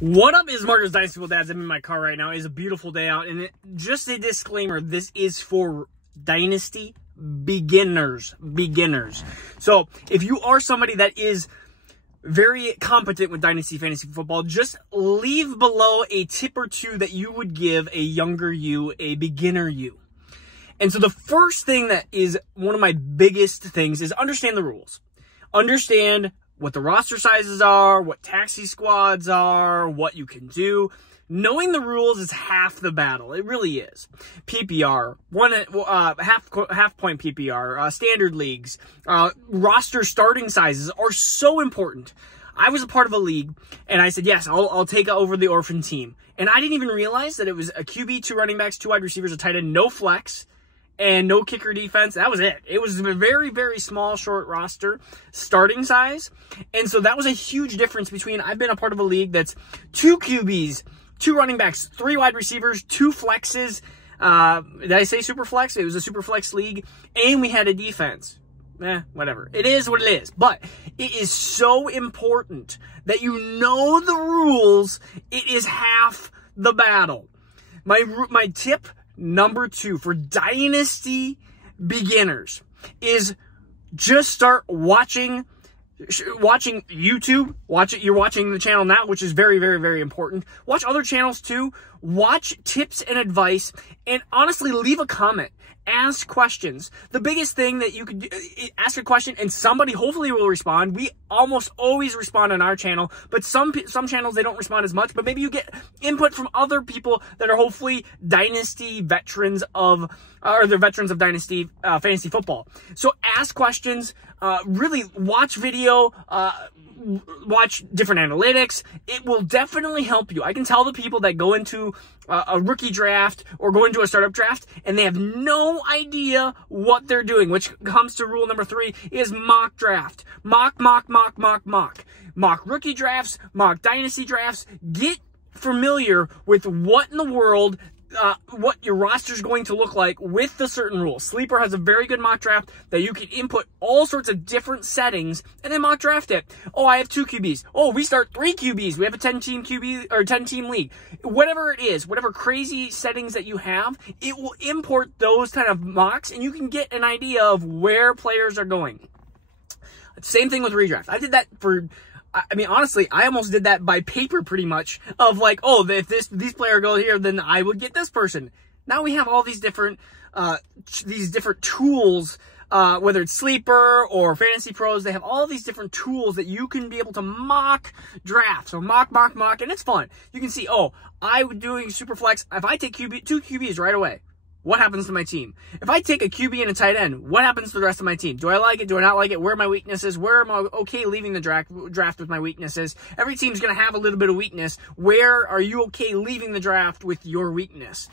What up is Marcus Dynasty Football Dads. I'm in my car right now. It's a beautiful day out. And just a disclaimer, this is for Dynasty beginners. So if you are somebody that is very competent with Dynasty Fantasy Football, just leave below a tip or two that you would give a younger you, a beginner you. And so the first thing that is one of my biggest things is understand the rules. Understand what the roster sizes are, what taxi squads are, what you can do. Knowing the rules is half the battle. It really is. PPR, half point PPR, standard leagues, roster starting sizes are so important. I was a part of a league, and I said, yes, I'll take over the orphan team. And I didn't even realize that it was a QB, 2 running backs, 2 wide receivers, a tight end, no flex, and no kicker defense. That was it. It was a very, very small, short roster starting size. And so that was a huge difference between, I've been a part of a league that's 2 QBs, 2 running backs, 3 wide receivers, 2 flexes. Did I say super flex? It was a super flex league. And we had a defense. Whatever. It is what it is. But it is so important that you know the rules. It is half the battle. My tip number 2 for Dynasty beginners is just start watching YouTube. You're watching the channel now, which is very, very, very important. Watch other channels too. Watch tips and advice, and honestly, leave a comment. Ask questions. The biggest thing that you could do, ask a question and somebody hopefully will respond. We almost always respond on our channel, but some channels, they don't respond as much, but maybe you get input from other people that are hopefully Dynasty veterans or they're veterans of Dynasty fantasy football. So ask questions, really watch video, watch different analytics. It will definitely help you. I can tell the people that go into a rookie draft or go into a startup draft and they have no idea what they're doing, which comes to rule number 3 is mock draft. Mock rookie drafts, mock dynasty drafts. Get familiar with what in the world what your roster is going to look like with the certain rules. Sleeper has a very good mock draft that you can input all sorts of different settings and then mock draft it. Oh, I have 2 QBs. Oh, we start 3 QBs. We have a 10-team QB or 10-team league. Whatever it is, whatever crazy settings that you have, it will import those kind of mocks and you can get an idea of where players are going. Same thing with redraft. I did that for, I mean, honestly, I almost did that by paper pretty much of like, oh, if these players go here, then I would get this person. Now we have all these different tools, whether it's Sleeper or Fantasy Pros, they have all these different tools that you can be able to mock draft. So mock, and it's fun. You can see, oh, I'm doing super flex. If I take 2 QBs right away, what happens to my team? If I take a QB and a tight end, what happens to the rest of my team? Do I like it? Do I not like it? Where are my weaknesses? Where am I okay leaving the draft with my weaknesses? Every team's going to have a little bit of weakness. Where are you okay leaving the draft with your weakness?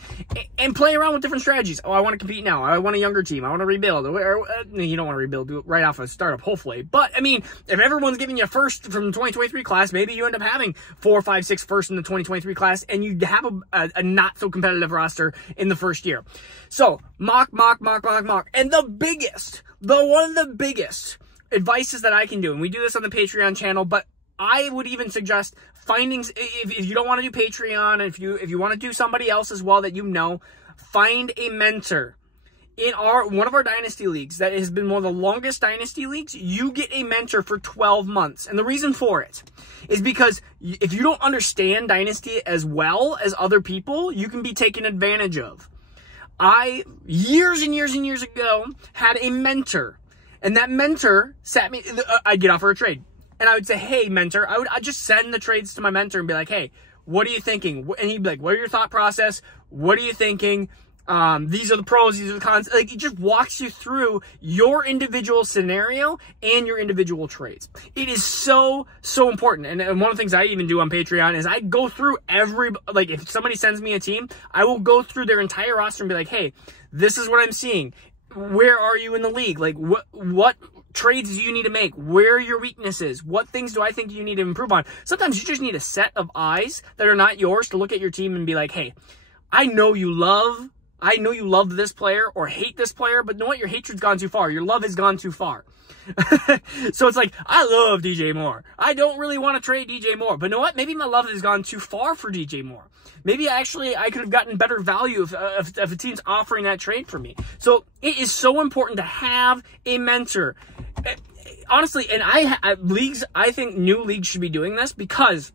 And play around with different strategies. Oh, I want to compete now. I want a younger team. I want to rebuild. You don't want to rebuild. Do it right off a startup, hopefully. But, I mean, if everyone's giving you first from the 2023 class, maybe you end up having 4, 5, 6 first in the 2023 class, and you have a not-so-competitive roster in the first year. So, mock. And one of the biggest advices that I can do, and we do this on the Patreon channel, but I would even suggest finding, if you don't want to do Patreon, if you want to do somebody else as well that you know, find a mentor. In one of our dynasty leagues that has been one of the longest dynasty leagues, you get a mentor for 12 months. And the reason for it is because if you don't understand dynasty as well as other people, you can be taken advantage of. I, years and years ago, had a mentor, and that mentor sat me, I'd get offered a trade, and I would say, hey, mentor, I'd just send the trades to my mentor and be like, hey, what are you thinking? And he'd be like, what are your thought process? What are you thinking? These are the pros, these are the cons. Like, it just walks you through your individual scenario and your individual trades. It is so, so important. And one of the things I even do on Patreon is I go through like, if somebody sends me a team, I will go through their entire roster and be like, hey, this is what I'm seeing. Where are you in the league? Like, what trades do you need to make? Where are your weaknesses? What things do I think you need to improve on? Sometimes you just need a set of eyes that are not yours to look at your team and be like, hey, I know you love I know you love this player or hate this player, but you know what? Your hatred's gone too far. Your love has gone too far. So it's like, I love DJ Moore. I don't really want to trade DJ Moore. But you know what? Maybe my love has gone too far for DJ Moore. Maybe I could have gotten better value if a team's offering that trade for me. So it is so important to have a mentor. Honestly, and I think new leagues should be doing this, because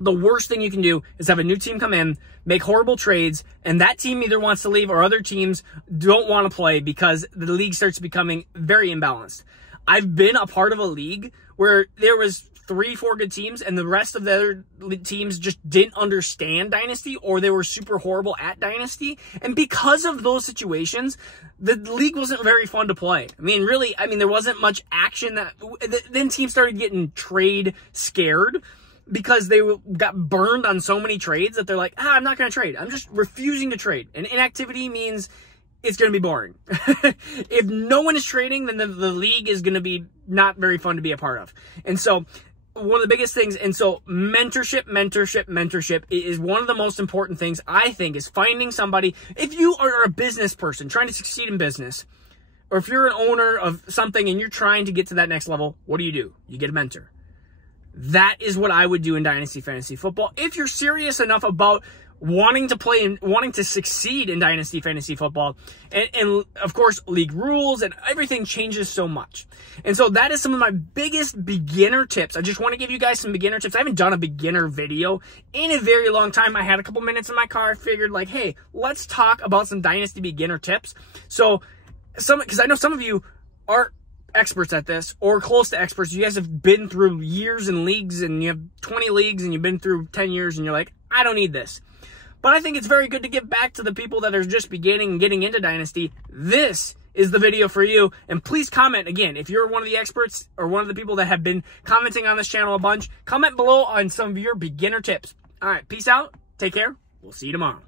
the worst thing you can do is have a new team come in, make horrible trades, and that team either wants to leave or other teams don't want to play because the league starts becoming very imbalanced. I've been a part of a league where there was 3-4 good teams and the rest of the other teams just didn't understand Dynasty, or they were super horrible at Dynasty. And because of those situations, the league wasn't very fun to play. I mean, really, there wasn't much action. Then teams started getting trade scared because they got burned on so many trades that they're like, I'm not going to trade. I'm just refusing to trade. And inactivity means it's going to be boring. If no one is trading, then the league is going to be not very fun to be a part of. And so one of the biggest things, and so mentorship is one of the most important things, I think, is finding somebody. If you are a business person trying to succeed in business, or if you're an owner of something and you're trying to get to that next level, what do? You get a mentor. That is what I would do in Dynasty Fantasy Football. If you're serious enough about wanting to play and wanting to succeed in Dynasty Fantasy Football, and of course, league rules and everything changes so much. And so that is some of my biggest beginner tips. I just want to give you guys some beginner tips. I haven't done a beginner video in a very long time. I had a couple minutes in my car. I figured, like, hey, let's talk about some Dynasty beginner tips. So, because I know some of you are experts at this or close to experts. You guys have been through years in leagues, and you have 20 leagues, and you've been through 10 years, and you're like, I don't need this. But I think it's very good to give back to the people that are just beginning and getting into Dynasty. This is the video for you. And please comment, again, if you're one of the experts or one of the people that have been commenting on this channel a bunch, comment below on some of your beginner tips. All right, peace out. Take care. We'll see you tomorrow.